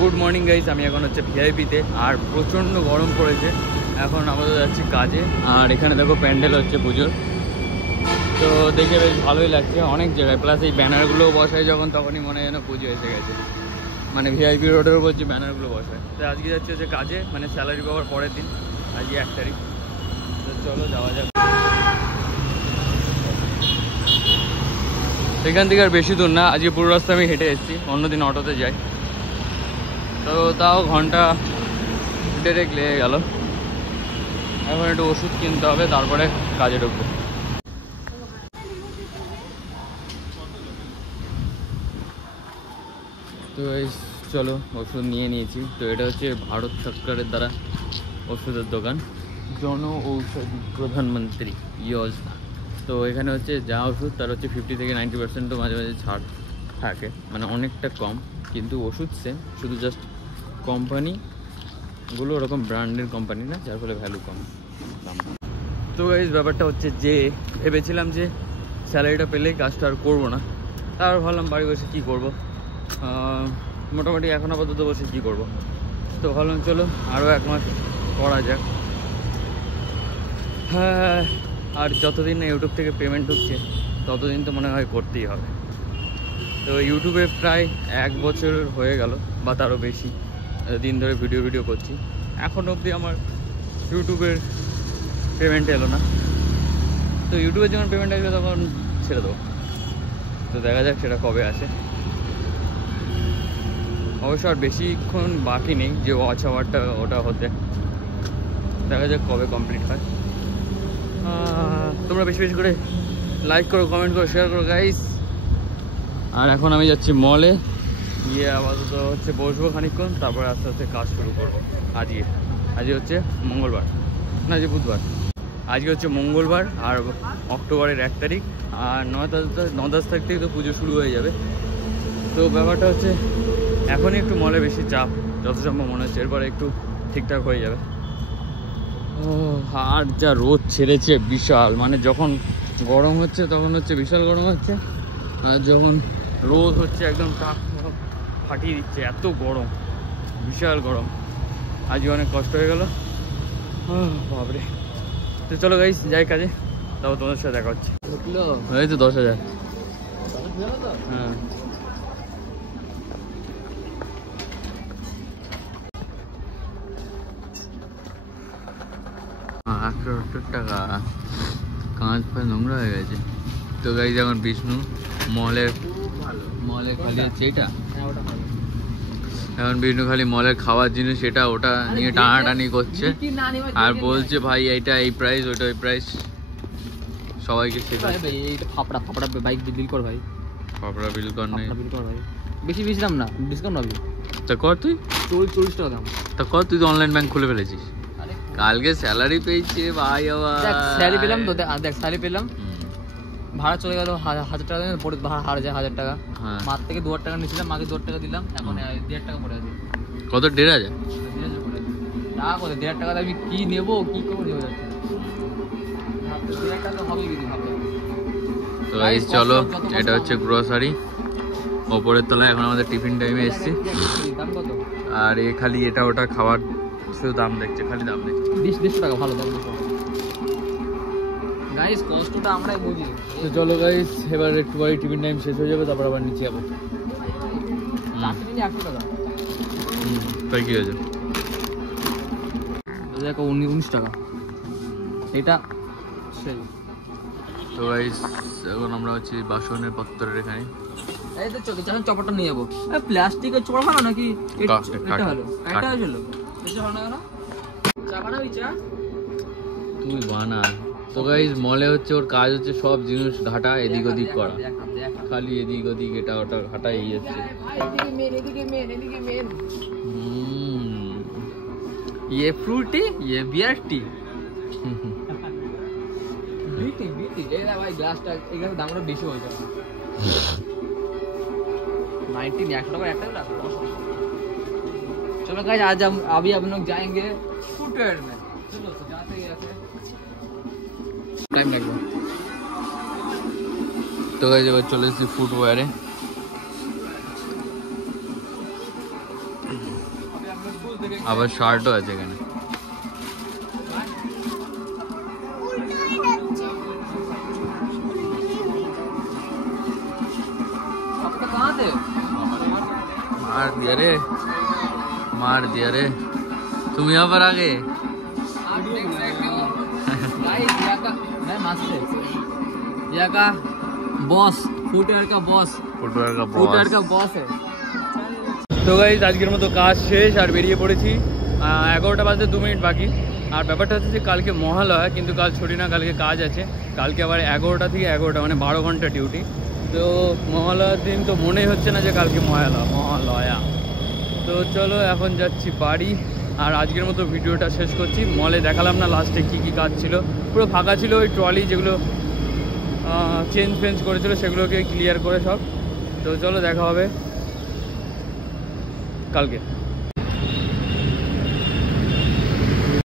Good morning guys, আমি এখন হচ্ছে ভিআইপিতে আর প্রচণ্ড গরম পড়েছে। এখন আমাদের যাচ্ছি কাজে। আর এখানে দেখো প্যান্ডেল হচ্ছে পুজোর, তো দেখে বেশ ভালোই লাগছে অনেক জায়গায়। প্লাস এই ব্যানারগুলোও বসায় যখন, তখনই মনে হয় যেন পুজো এসে গেছে। মানে ভিআইপি রোডের উপর যে ব্যানারগুলো বসায়। তো আজকে যাচ্ছি হচ্ছে কাজে, মানে স্যালারি পাওয়ার পরের দিন, আজকে 1 তারিখ। তো চলো যাওয়া যাক। এখান থেকে আর বেশি দূর না, আজকে পুরো রাস্তা আমি হেঁটে এসেছি, অন্যদিন অটোতে যাই। তো তাও ঘন্টা 1.5 লেগে গেল। এখন একটু ওষুধ কিনতে হবে, তারপরে কাজে ঢুকবো। তো এই চলো ওষুধ নিয়ে নিয়েছি। তো এটা হচ্ছে ভারত সরকারের দ্বারা ওষুধের দোকান, জন ঔষধি প্রধানমন্ত্রী যোজনা। তো এখানে হচ্ছে যা ওষুধ তার হচ্ছে 50 থেকে 90% মাঝে মাঝে ছাড় থাকে, মানে অনেকটা কম, কিন্তু ওষুধ সেম, শুধু জাস্ট কোম্পানিগুলো ওরকম ব্র্যান্ডের কোম্পানি না, যার ফলে ভ্যালু কম দাম। তো এই ব্যাপারটা হচ্ছে যে ভেবেছিলাম যে স্যালারিটা পেলেই কাজটা আর করবো না, তার ভাবলাম বাড়ি বসে কী করবো, মোটামুটি এখন আপাতত বসে কী করবো। তো ভাবলাম চলো আরও 1 মাস করা যাক। হ্যাঁ, আর যতদিন না ইউটিউব থেকে পেমেন্ট ঢুকছে ততদিন তো মনে হয় করতেই হবে। তো ইউটিউবে প্রায় 1 বছর হয়ে গেল বা তারও বেশি দিন ধরে ভিডিও করছি, এখন অবধি আমার ইউটিউবের পেমেন্ট এলো না। তো ইউটিউবের যখন পেমেন্ট আসবে তখন ছেড়ে দেবো। তো দেখা যাক সেটা কবে আসে। অবশ্য আর বেশিক্ষণ বাকি নেই যে ওয়াচ আওয়ারটা ওটা হতে, দেখা যাক কবে কমপ্লিট হয়। তোমরা বেশি বেশি করে লাইক করো, কমেন্ট করো, শেয়ার করো গাইস। আর এখন আমি যাচ্ছি মলে, গিয়ে আপাতত হচ্ছে বসবো খানিকক্ষণ, তারপরে আস্তে আস্তে কাজ শুরু করবো। আজকে হচ্ছে মঙ্গলবার, না যে বুধবার। আজকে হচ্ছে মঙ্গলবার আর অক্টোবরের 1 তারিখ, আর 9-10 তারিখ থেকে তো পুজো শুরু হয়ে যাবে। তো ব্যাপারটা হচ্ছে এখনই একটু মলে বেশি চাপ, যত সম্ভব মনে হচ্ছে, এরপরে একটু ঠিকঠাক হয়ে যাবে। আর যা রোদ ছেড়েছে বিশাল, মানে যখন গরম হচ্ছে তখন হচ্ছে বিশাল গরম হচ্ছে, আর যখন রোদ হচ্ছে একদম টাক ফাটিয়ে দিচ্ছে, এত গরম, বিশাল গরম। আজকে অনেক কষ্ট হয়ে গেল, বাপরে। তো চলো গাইস যাই কাজে, তাও তোমাদের সাথে দেখা হচ্ছে। এই তো 10,000। হ্যাঁ, টাকা কাঁচ ফাঁচ নোংরা হয়ে গেছে। তো গাইস এখন বিষ্ণু মলের খালি হচ্ছে এটা, এখন বিষ্ণু খালি মলের খাওয়ার জিনিস এটা ওটা নিয়ে টানাটানি করছে, আর বলছে ভাই এইটা এই প্রাইস, ওইটা ওই প্রাইস, সবাইকে ফাপড়া বাইক বিল কর ভাই, ফাপড়া বিল কর নেই, বেশি দাম না, ডিসকাউন্ট হবে। তা কর তুই 40 টাকা দাম। তা কর তুই তো অনলাইন ব্যাংক খুলে ফেলেছিস। কালকে স্যালারি পেয়েছে ভাই, স্যালারি পেলাম তো, দেখ স্যালারি পেলাম, ভাড়া চলে গেল 1000 টাকা, পরে ভাড়া হার যায় 1000 টাকা। মার থেকে 2000 টাকা নিয়েছিলাম, মাকে 2000 টাকা দিলাম, এখন 1000 টাকা পড়ে আছে। কত? 1500 টাকা কত? 1000 টাকা আমি কি নেবো, কি করবো, 1000 টাকা হবে কি ভাবলাম। তো গাইস চলো, এটা হচ্ছে গ্রোসারি, ওপরের তলায়। এখন আমাদের টিফিন টাইমে এসেছি, আর এ খালি এটা ওটা খাবার শুধু দাম দেখছে, খালি দাম দেখছে। 20 টাকা ভালো দাম গাইস, কষ্টটা আমরাই বুঝি। তো চলো গাইস, এবার একটু পরে টিফিন টাইম শেষ হয়ে যাবে, তারপর আবার নিচে যাবো। 100 টাকা। তাই কি হয়েছে? দেখো 19 টাকা এটা সেই। তো গাইস এখন আমরা হচ্ছে বাসনের পত্রের এখানে, এই তো চপারটা নিয়ে যাবো। প্লাস্টিকের চপড় ভালো নাকি এটা হলো? এটা হলো এটা ভালো না, চা বানাবি? চা তুই বানা। তো গাইস মলে হচ্ছে ওর কাজ হচ্ছে সব জিনিস ঘাটা, এদিক ওদিক করা, খালি এদিক ওদিক এটা ওটা ঘাটাই যাচ্ছে। ये फ्रूटी, ये बियर टी, बीटी ये ना भाई ग्लासটা এখানে দামটা বেশি হয়ে যাবে। 19 100 টাকা একটা রাখো। चलो गाइस आज हम अभी हम लोग जाएंगे फुटवेयर में। चलो तो जाते ही ऐसे टाइम लगेगा। तो गाइस এবার চলে এসেছি ফুটওয়্যারে। আবার শার্টও আছে এখানে। मार दिया रे तुम यहाँ पर आ गए। बॉस फुटवेयर का बॉस है। তো গাইস আজকের মতো কাজ শেষ আর বেরিয়ে পড়েছি। 11টা বাজতে 2 মিনিট বাকি। আর ব্যাপারটা হচ্ছে যে কালকে মহালয়া, কিন্তু কাল ছুটি না, কালকে কাজ আছে। কালকে আবার 11টা থেকে 11টা মানে 12 ঘন্টা ডিউটি। তো মহালয়ার দিন তো মনেই হচ্ছে না যে কালকে মহালয়া। তো চলো এখন যাচ্ছি বাড়ি। আর আজকের মতো ভিডিওটা শেষ করছি। মলে দেখালাম না লাস্টে কি কি কাজ ছিল, পুরো ফাঁকা ছিল। ওই ট্রলি যেগুলো চেঞ্জ করেছিল সেগুলোকে ক্লিয়ার করে সব। তো চলো দেখা হবে কালকে।